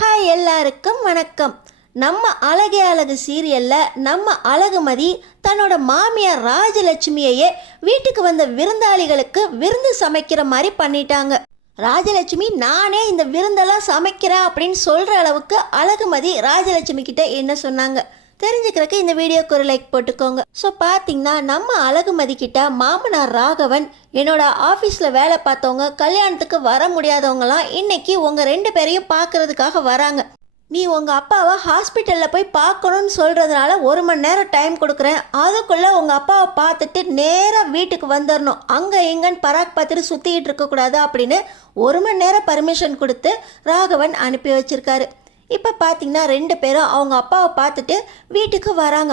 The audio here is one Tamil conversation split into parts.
ஹாய் எல்லாருக்கும் வணக்கம். நம்ம அழகே அழகு சீரியலில் நம்ம அழகுமதி தன்னோட மாமியார் ராஜலட்சுமியையே வீட்டுக்கு வந்த விருந்தாளிகளுக்கு விருந்து சமைக்கிற மாதிரி பண்ணிட்டாங்க. ராஜலட்சுமி நானே இந்த விருந்தெல்லாம் சமைக்கிறேன் அப்படின்னு சொல்கிற அளவுக்கு அழகுமதி ராஜலட்சுமி கிட்ட என்ன சொன்னாங்க தெரிஞ்சுக்கிறதுக்கு இந்த வீடியோக்கு ஒரு லைக் போட்டுக்கோங்க. ஸோ பார்த்தீங்கன்னா நம்ம அழகுமதி கிட்ட மாமனார் ராகவன், என்னோட ஆஃபீஸில் வேலை பார்த்தவங்க கல்யாணத்துக்கு வர முடியாதவங்களாம் இன்னைக்கு உங்கள் 2 பேரையும் பார்க்கறதுக்காக வராங்க. நீ உங்கள் அப்பாவை ஹாஸ்பிட்டலில் போய் பார்க்கணுன்னு சொல்கிறதுனால 1 மணி நேரம் டைம் கொடுக்குறேன். அதுக்குள்ளே உங்கள் அப்பாவை பார்த்துட்டு நேராக வீட்டுக்கு வந்துடணும். அங்கே எங்கன்னு பராக் பார்த்துட்டு சுற்றிக்கிட்டு இருக்கக்கூடாது அப்படின்னு 1 மணி நேரம் பர்மிஷன் கொடுத்து ராகவன் அனுப்பி வச்சிருக்காரு. இப்போ பார்த்தீங்கன்னா 2 பேரும் அவங்க அப்பாவை பார்த்துட்டு வீட்டுக்கு வராங்க.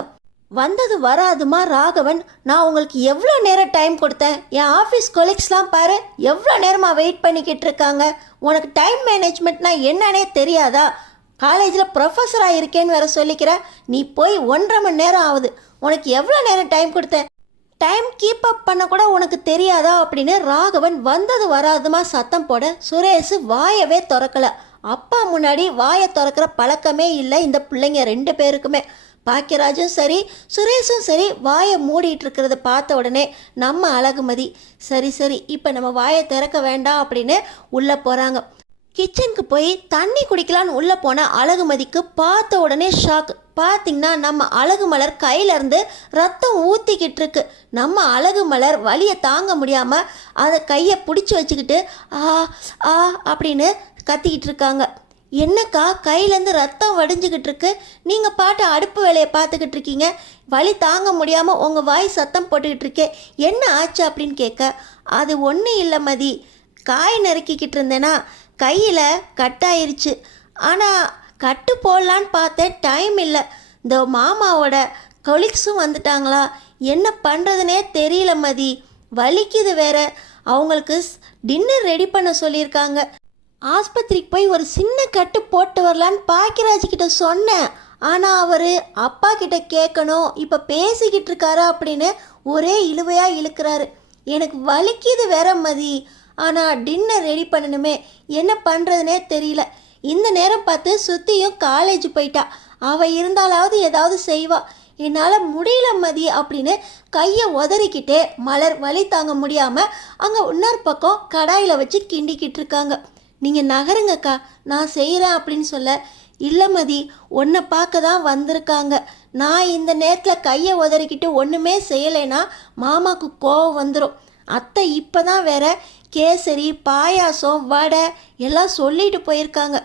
வந்தது வராதுமா ராகவன், நான் உங்களுக்கு எவ்வளோ நேரம் டைம் கொடுத்தேன்? என் ஆஃபீஸ் கொலீக்ஸ்லாம் பாரு எவ்வளோ நேரமாக வெயிட் பண்ணிக்கிட்டு இருக்காங்க. உனக்கு டைம் மேனேஜ்மெண்ட்னா என்னன்னே தெரியாதா? காலேஜில் ப்ரொஃபஸராக இருக்கேன்னு வேற சொல்லிக்கிற. நீ போய் 1.5 மணி நேரம் ஆகுது. உனக்கு எவ்வளோ நேரம் டைம் கொடுத்தேன்? டைம் கீப் அப் பண்ண கூட உனக்கு தெரியாதா அப்படின்னு ராகவன் வந்தது வராதுமா சத்தம் போட சுரேஷ் வாயவே திறக்கலை. அப்பா முன்னாடி வாயை திறக்கிற பழக்கமே இல்லை இந்த பிள்ளைங்க 2 பேருக்குமே. பாக்கியராஜும் சரி சுரேஷும் சரி வாயை மூடிட்டு இருக்கிறத பார்த்த உடனே நம்ம அழகுமதி சரி இப்போ நம்ம வாயை திறக்க வேண்டாம் அப்படின்னு உள்ளே போகிறாங்க. கிச்சனுக்கு போய் தண்ணி குடிக்கலான்னு உள்ளே போன அழகுமதிக்கு பார்த்த உடனே ஷாக். பார்த்திங்கன்னா நம்ம அழகுமலர் கையிலேருந்து ரத்தம் ஊற்றிக்கிட்டு இருக்கு. நம்ம அழகுமலர் வலியை தாங்க முடியாமல் அதை கையை பிடிச்சி வச்சுக்கிட்டு ஆ அப்படின்னு கத்திக்கிட்டு இருக்காங்க. என்னக்கா கையிலேருந்து ரத்தம் வடிஞ்சிக்கிட்டு இருக்கு, நீங்கள் பாட்டு அடுப்பு வேலையை பார்த்துக்கிட்டு இருக்கீங்க, வலி தாங்க முடியாமல் உங்கள் வாய் சத்தம் போட்டுக்கிட்டு இருக்கே, என்ன ஆச்சு அப்படின்னு கேட்க, அது ஒன்றும் இல்லை மதி, காய் நறுக்கிக்கிட்டு இருந்தேன்னா கையில் கட்டாயிருச்சு. ஆனால் கட்டு போடலான்னு பார்த்தேன், டைம் இல்லை. இந்த மாமாவோட கொலீக்ஸும் வந்துட்டாங்களா, என்ன பண்ணுறதுனே தெரியல மதி, வலிக்குது வேற. அவங்களுக்கு டின்னர் ரெடி பண்ண சொல்லியிருக்காங்க. ஆஸ்பத்திரிக்கு போய் ஒரு சின்ன கட்டு போட்டு வரலான்னு பாக்கியராஜ்கிட்ட சொன்னேன். ஆனால் அவர் அப்பா கிட்ட கேட்கணும், இப்போ பேசிக்கிட்டு இருக்காரு அப்படின்னு ஒரே இழுவையாக இழுக்கிறாரு. எனக்கு வலிக்குது வேற மதி, ஆனால் டின்னர் ரெடி பண்ணணுமே, என்ன பண்ணுறதுனே தெரியல. இந்த நேரம் பார்த்து சுற்றியும் காலேஜ் போயிட்டா, அவள் இருந்தாலாவது ஏதாவது செய்வா, என்னால் முடியல மதி அப்படின்னு கையை உதறிக்கிட்டே மலர் வலி தாங்க முடியாமல் அங்கே இன்னொரு பக்கம் கடாயில் வச்சு கிண்டிக்கிட்டு இருக்காங்க. நீங்கள் நகருங்கக்கா நான் செய்கிறேன் அப்படின்னு சொல்ல, இல்லை மதி உன்னை பார்க்க தான் வந்திருக்காங்க. நான் இந்த நேரத்தில் கையை உதறிக்கிட்டு ஒன்றுமே செய்யலைன்னா மாமாவுக்கு கோவம் வந்துடும். அத்தை இப்போ தான் வேற கேசரி பாயாசம் வடை எல்லாம் சொல்லிட்டு போயிருக்காங்க.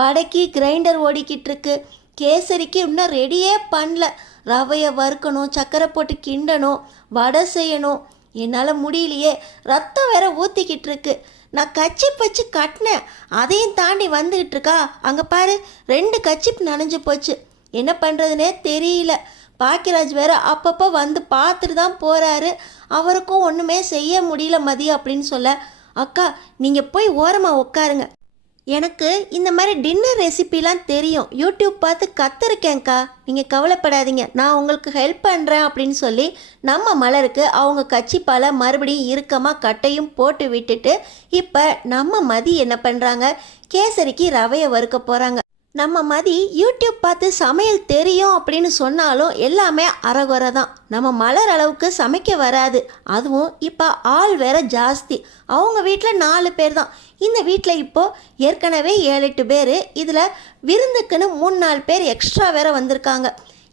வடைக்கு கிரைண்டர் ஓடிக்கிட்டு இருக்கு, கேசரிக்கு இன்னும் ரெடியே பண்ணல. ரவையை வறுக்கணும், சர்க்கரை போட்டு கிண்டணும், வடை செய்யணும். என்னால் முடியலையே, ரத்தம் வேற ஊற்றிக்கிட்டு இருக்கு. நான் கச்சிப் வச்சு கட்டினேன், அதையும் தாண்டி வந்துக்கிட்டு இருக்கா. அங்கே பாரு 2 கச்சிப் நனைஞ்சு போச்சு. என்ன பண்ணுறதுனே தெரியல. பாக்கியராஜ் வேற அப்பப்போ வந்து பார்த்துட்டு தான் போகிறாரு. அவருக்கும் ஒன்றுமே செய்ய முடியல மதி அப்படின்னு சொல்ல, அக்கா நீங்கள் போய் ஓரமாக உட்காருங்க, எனக்கு இந்த மாதிரி டின்னர் ரெசிபிலாம் தெரியும், யூடியூப் பார்த்து கற்றுருக்கேங்க்கா, நீங்கள் கவலைப்படாதீங்க, நான் உங்களுக்கு ஹெல்ப் பண்ணுறேன் அப்படின்னு சொல்லி நம்ம மலருக்கு அவங்க கச்சிப்பால் மறுபடியும் இறுக்கமாக கட்டையும் போட்டு விட்டுட்டு இப்போ நம்ம மதி என்ன பண்ணுறாங்க, கேசரிக்கு ரவையை வறுக்க போகிறாங்க. நம்ம மதி யூடியூப் பார்த்து சமையல் தெரியும் அப்படின்னு சொன்னாலும் எல்லாமே அறகுறை தான். நம்ம மலர் அளவுக்கு சமைக்க வராது. அதுவும் இப்போ ஆள் வேற ஜாஸ்தி. அவங்க வீட்டில் 4 பேர் தான். இந்த வீட்டில் இப்போது ஏற்கனவே 7-8 பேர், இதில் விருந்துக்குன்னு 3-4 பேர் எக்ஸ்ட்ரா வேற வந்திருக்காங்க.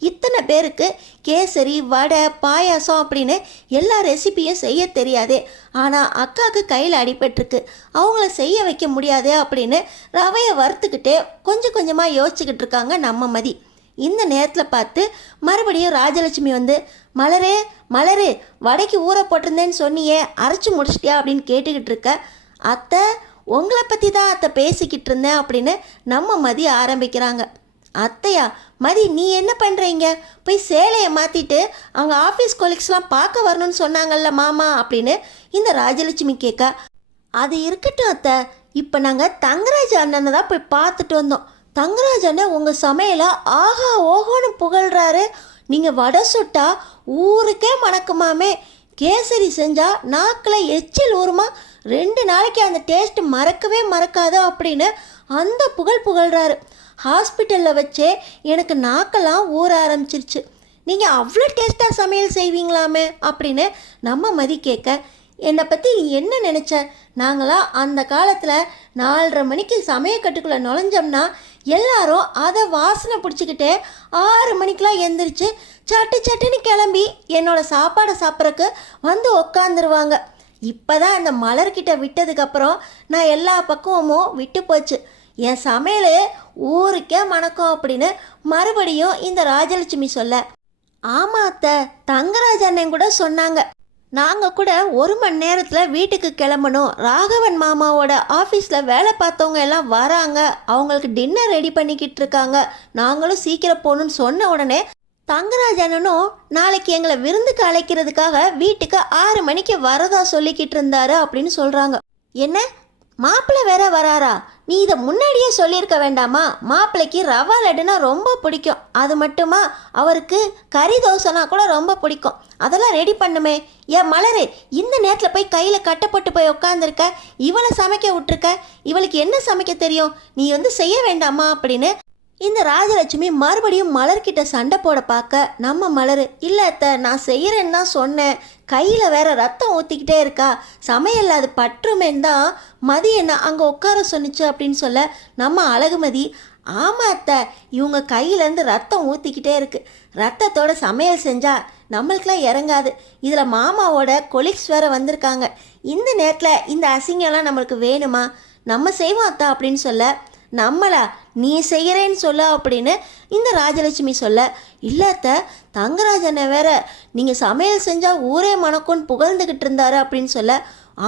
இத்தனை பேருக்கு கேசரி வடை பாயாசம் அப்படின்னு எல்லா ரெசிபியும் செய்ய தெரியாதே. ஆனால் அக்காவுக்கு கையில் அடிபட்டிருக்கு, அவங்கள செய்ய வைக்க முடியாதே அப்படின்னு ரவையை வறுத்துக்கிட்டே கொஞ்சம் கொஞ்சமாக யோசிச்சுக்கிட்டு இருக்காங்க நம்ம மதி. இந்த நேரத்தில் பார்த்து மறுபடியும் ராஜலட்சுமி வந்து, மலரே மலரு வடைக்கு ஊற போட்டிருந்தேன்னு சொன்னியே, அரைச்சி முடிச்சிட்டியா அப்படின்னு கேட்டுக்கிட்டு இருக்க. அத்தை உங்களை பற்றி தான் அத்தை பேசிக்கிட்டு இருந்தேன் அப்படின்னு நம்ம மதி ஆரம்பிக்கிறாங்க. அத்தையா மதி நீ என்ன பண்ணுறீங்க? போய் சேலையை மாற்றிட்டு அவங்க ஆஃபீஸ் கொலீக்ஸ்லாம் பார்க்க வரணும்னு சொன்னாங்கல்ல மாமா அப்படின்னு இந்த ராஜலட்சுமி கேட்க, அது இருக்கட்டும் அத்தை, இப்போ நாங்கள் தங்கராஜ் அண்ணனை தான் போய் பார்த்துட்டு வந்தோம். தங்கராஜ் அண்ணன் உங்கள் சமையலை ஆஹா ஓஹோன்னு புகழ்கிறாரு. நீங்கள் வடை சுட்டா ஊருக்கே மணக்குமாமே, கேசரி செஞ்சால் நாக்கில் எச்சில் ஊறுமா, 2 நாளைக்கு அந்த டேஸ்ட் மறக்கவே மறக்காது அப்படின்னு அந்த புகழ்றாரு. ஹாஸ்பிட்டலில் வச்சே எனக்கு நாக்கெல்லாம் ஊற ஆரம்பிச்சிருச்சு. நீங்கள் அவ்வளோ டேஸ்ட்டாக சமையல் செய்வீங்களாமே அப்படின்னு நம்ம மதி கேட்க, என்னை பற்றி என்ன நினச்ச? நாங்களாம் அந்த காலத்தில் 4:30 மணிக்கு சமையக்கட்டுக்குள்ளே நுழைஞ்சோம்னா எல்லாரும் அதை வாசனை பிடிச்சிக்கிட்டே 6 மணிக்கெலாம் எந்திரிச்சு சட்டுன்னு கிளம்பி என்னோட சாப்பாடை சாப்பிட்றக்கு வந்து உக்காந்துருவாங்க. இப்போ தான் அந்த மலர்கிட்ட விட்டதுக்கப்புறம் நான் எல்லா பக்குவமும் விட்டு போச்சு. என் சமையல் ஊருக்கே மணக்கும் அப்படின்னு மறுபடியும் இந்த ராஜலட்சுமி சொல்ல, ஆமாம் அத்தை, தங்கராஜ் அண்ணன் கூட சொன்னாங்க. நாங்கள் கூட 1 மணி நேரத்தில் வீட்டுக்கு கிளம்பணும். ராகவன் மாமாவோட ஆஃபீஸில் வேலை பார்த்தவங்க எல்லாம் வராங்க, அவங்களுக்கு டின்னர் ரெடி பண்ணிக்கிட்டு இருக்காங்க, நாங்களும் சீக்கிரம் போகணுன்னு சொன்ன உடனே தங்கராஜ் அண்ணனும் நாளைக்கு எங்களை விருந்துக்கு அழைக்கிறதுக்காக வீட்டுக்கு 6 மணிக்கு வரதா சொல்லிக்கிட்டு இருந்தாரு அப்படின்னு சொல்கிறாங்க. என்ன, மாப்பிள்ளை வேற வராரா? நீ இதை முன்னாடியே சொல்லியிருக்க வேண்டாமா? மாப்பிள்ளைக்கு ரவா லட்டுனா ரொம்ப பிடிக்கும். அது மட்டுமா, அவருக்கு கறி தோசைனா கூட ரொம்ப பிடிக்கும். அதெல்லாம் ரெடி பண்ணுமே. ஏன் மலரு, இந்த நேரத்தில் போய் கையில் கட்டப்பட்டு போய் உட்காந்துருக்க, இவளை சமைக்க விட்டுருக்க, இவளுக்கு என்ன சமைக்க தெரியும்? நீ செய்ய வேண்டாமா அப்படின்னு இந்த ராஜலட்சுமி மறுபடியும் மலர்கிட்ட சண்டை போட பார்க்க, நம்ம மலர், இல்லை அத்தை, நான் செய்கிறேன்னு தான் சொன்னேன், கையில் வேற ரத்தம் ஊற்றிக்கிட்டே இருக்கா, சமையல் அது பற்றுமேன்னு தான் மதி என்ன அங்கே உட்கார சொன்னிச்சு அப்படின்னு சொல்ல, நம்ம அழகுமதி, ஆமாம் அத்தை, இவங்க கையிலேருந்து ரத்தம் ஊற்றிக்கிட்டே இருக்குது, ரத்தத்தோட சமையல் செஞ்சால் நம்மளுக்கெல்லாம் இறங்காது, இதில் மாமாவோட கொலீக்ஸ் வேற வந்திருக்காங்க, இந்த நேரத்தில் இந்த அசிங்கம்லாம் நம்மளுக்கு வேணுமா? நம்ம செய்வோம் அத்தா அப்படின்னு சொல்ல, நம்மளா, நீ செய்கிறேன்னு சொல்ல அப்படின்னு இந்த ராஜலட்சுமி சொல்ல, இல்லாத்த தங்கராஜனை வேற நீங்கள் சமையல் செஞ்சால் ஊரே மணக்கும்னு புகழ்ந்துக்கிட்டு இருந்தாரு அப்படின்னு சொல்ல,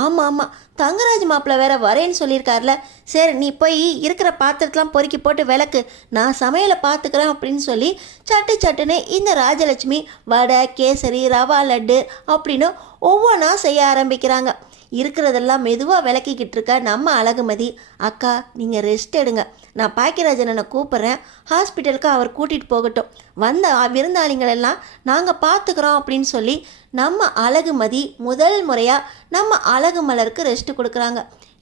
ஆமாம், தங்கராஜ் மாப்பிள்ளை வேற வரேன்னு சொல்லியிருக்காருல, சரி நீ போய் இருக்கிற பாத்திரத்தெலாம் பொறுக்கி போட்டு விளக்கு, நான் சமையலை பார்த்துக்கிறேன் அப்படின்னு சொல்லி சட்டுன்னு இந்த ராஜலட்சுமி வடை, கேசரி, ரவா லட்டு அப்படின்னு ஒவ்வொன்றா செய்ய ஆரம்பிக்கிறாங்க. இருக்கிறதெல்லாம் மெதுவாக விளக்கிக்கிட்டு இருக்க நம்ம அழகுமதி, அக்கா நீங்கள் ரெஸ்ட் எடுங்க, நான் பாக்கியராஜனை கூப்பிட்றேன், ஹாஸ்பிட்டலுக்கு அவர் கூட்டிகிட்டு போகட்டும், வந்த விருந்தாளிங்களெல்லாம் நாங்கள் பார்த்துக்குறோம் அப்படின்னு சொல்லி நம்ம அழகுமதி முதல் முறையாக நம்ம அழகு மலருக்கு ரெஸ்ட் கொடுக்குறாங்க.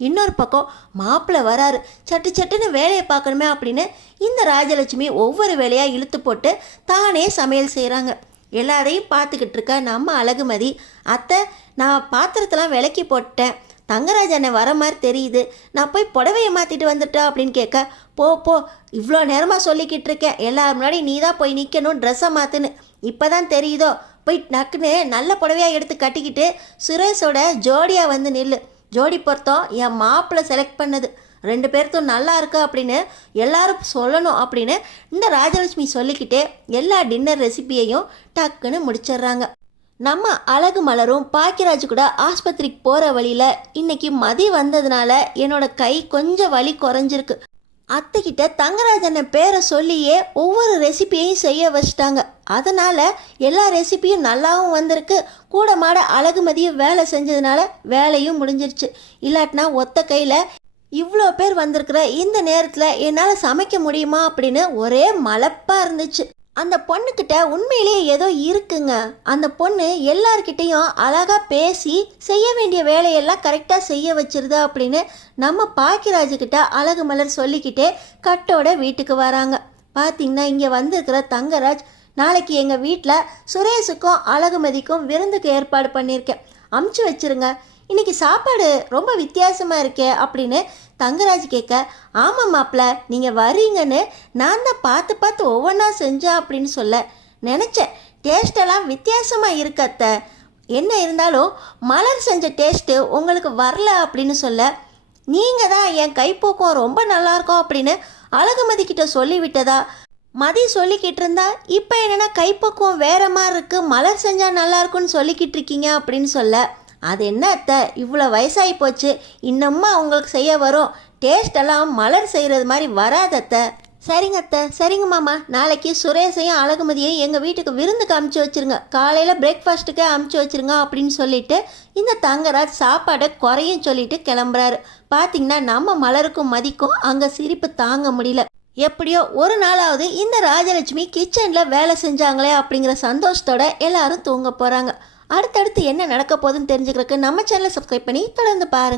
இன்னொரு பக்கம் மாப்பிள்ளை வராரு, சட்டுன்னு வேலையை பார்க்கணுமே அப்படின்னு இந்த ராஜலட்சுமி ஒவ்வொரு வேலையாக இழுத்து போட்டு தானே சமையல் செய்கிறாங்க. எல்லாரையும் பார்த்துக்கிட்டு இருக்க நம்ம அழகுமதி, அத்தை, நான் பாத்திரத்தெல்லாம் விளக்கி போட்டேன், தங்கராஜ் அண்ணன் வர மாதிரி தெரியுது, நான் போய் புடவையை மாற்றிட்டு வந்துட்டேன் அப்படின்னு கேட்க, போ இவ்வளோ நேரமாக சொல்லிக்கிட்டு இருக்கேன், எல்லாரும் முன்னாடி நீ தான் போய் நிற்கணும், ட்ரெஸ்ஸை மாற்றுன்னு, இப்போ தான் தெரியுதோ, போய் நக்குன்னு நல்ல புடவையாக எடுத்து கட்டிக்கிட்டு சுரேஷோட ஜோடியாக வந்து நில்லு, ஜோடி பொருத்தம் என் மாப்பிள்ளை செலக்ட் பண்ணது, 2 பேர்த்தும் நல்லா இருக்கு அப்படின்னு எல்லாரும் சொல்லணும் அப்படின்னு இந்த ராஜலட்சுமி சொல்லிக்கிட்டே எல்லா டின்னர் ரெசிபியையும் டக்குன்னு முடிச்சிடுறாங்க. நம்ம அழகு மலரும் பாக்கியராஜ் கூட ஆஸ்பத்திரிக்கு போகிற வழியில் இன்னைக்கு மதி வந்ததுனால என்னோட கை கொஞ்சம் வலி குறைஞ்சிருக்கு. அத்தைக்கிட்ட தங்கராஜனை பேரை சொல்லியே ஒவ்வொரு ரெசிபியையும் செய்ய வச்சிட்டாங்க. அதனால் எல்லா ரெசிபியும் நல்லாவும் வந்திருக்கு, கூட மாட அழகுமதியும் வேலை செஞ்சதுனால வேலையும் முடிஞ்சிருச்சு. இல்லாட்டினா ஒத்த கையில் இவ்வளோ பேர் வந்திருக்கிற இந்த நேரத்தில் என்னால் சமைக்க முடியுமா அப்படின்னு ஒரே மலப்பாக இருந்துச்சு. அந்த பொண்ணுக்கிட்ட உண்மையிலேயே ஏதோ இருக்குங்க. அந்த பொண்ணு எல்லார்கிட்டையும் அழகாக பேசி செய்ய வேண்டிய வேலையெல்லாம் கரெக்டாக செய்ய வச்சிருதா அப்படின்னு நம்ம பாக்கியராஜுக்கிட்ட அழகு மலர் சொல்லிக்கிட்டே கட்டோட வீட்டுக்கு வராங்க. பார்த்திங்கன்னா இங்கே வந்திருக்கிற தங்கராஜ், நாளைக்கு எங்கள் வீட்டில் சுரேஷுக்கும் அழகுமதிக்கும் விருந்துக்கு ஏற்பாடு பண்ணியிருக்கேன், அமுச்சு வச்சிருங்க, இன்றைக்கி சாப்பாடு ரொம்ப வித்தியாசமாக இருக்கே அப்படின்னு தங்கராஜ் கேட்க, ஆமாம் மாப்பிள்ள, நீங்கள் வரீங்கன்னு நான் தான் பார்த்து ஒவ்வொன்றா செஞ்சேன் அப்படின்னு சொல்ல, நினச்சேன் டேஸ்டெல்லாம் வித்தியாசமாக இருக்கத்த, என்ன இருந்தாலும் மலர் செஞ்ச டேஸ்ட்டு உங்களுக்கு வரல அப்படின்னு சொல்ல, நீங்கள் தான் என் கைப்போக்கம் ரொம்ப நல்லாயிருக்கும் அப்படின்னு அழகுமதிக்கிட்ட சொல்லிவிட்டதா மதி சொல்லிக்கிட்டு இருந்தா, இப்போ என்னென்னா கைப்பக்குவம் வேறு மாதிரி இருக்குது, மலர் செஞ்சால் நல்லாயிருக்குன்னு சொல்லிக்கிட்டு இருக்கீங்க அப்படின்னு சொல்ல, அது என்ன அத்தை, இவ்வளோ வயசாகி போச்சு, இன்னமும் அவங்களுக்கு செய்ய வரும், டேஸ்டெல்லாம் மலர் செய்கிறது மாதிரி வராதத்தை. சரிங்க அத்தை, சரிங்க மாமா, நாளைக்கு சுரேஷையும் அழகுமதியையும் எங்கள் வீட்டுக்கு விருந்துக்கு அமுச்சு வச்சுருங்க, காலையில் பிரேக்ஃபாஸ்ட்டுக்கே அமுச்சு வச்சுருங்க அப்படின்னு சொல்லிட்டு இந்த தங்கராஜ் சாப்பாடை குறையும் சொல்லிட்டு கிளம்புறாரு. பார்த்திங்கன்னா நம்ம மலருக்கும் மதிக்கும் அங்கே சிரிப்பு தாங்க முடியல. எப்படியோ ஒரு நாளாவது இந்த ராஜலட்சுமி கிச்சனில் வேலை செஞ்சாங்களே அப்படிங்கிற சந்தோஷத்தோட எல்லாரும் தூங்க போகிறாங்க. அடுத்தடுத்து என்ன நடக்க போகுதுன்னு தெரிஞ்சுக்கிறதுக்கு நம்ம சேனலை சப்ஸ்கிரைப் பண்ணி தொடர்ந்து பாருங்கள்.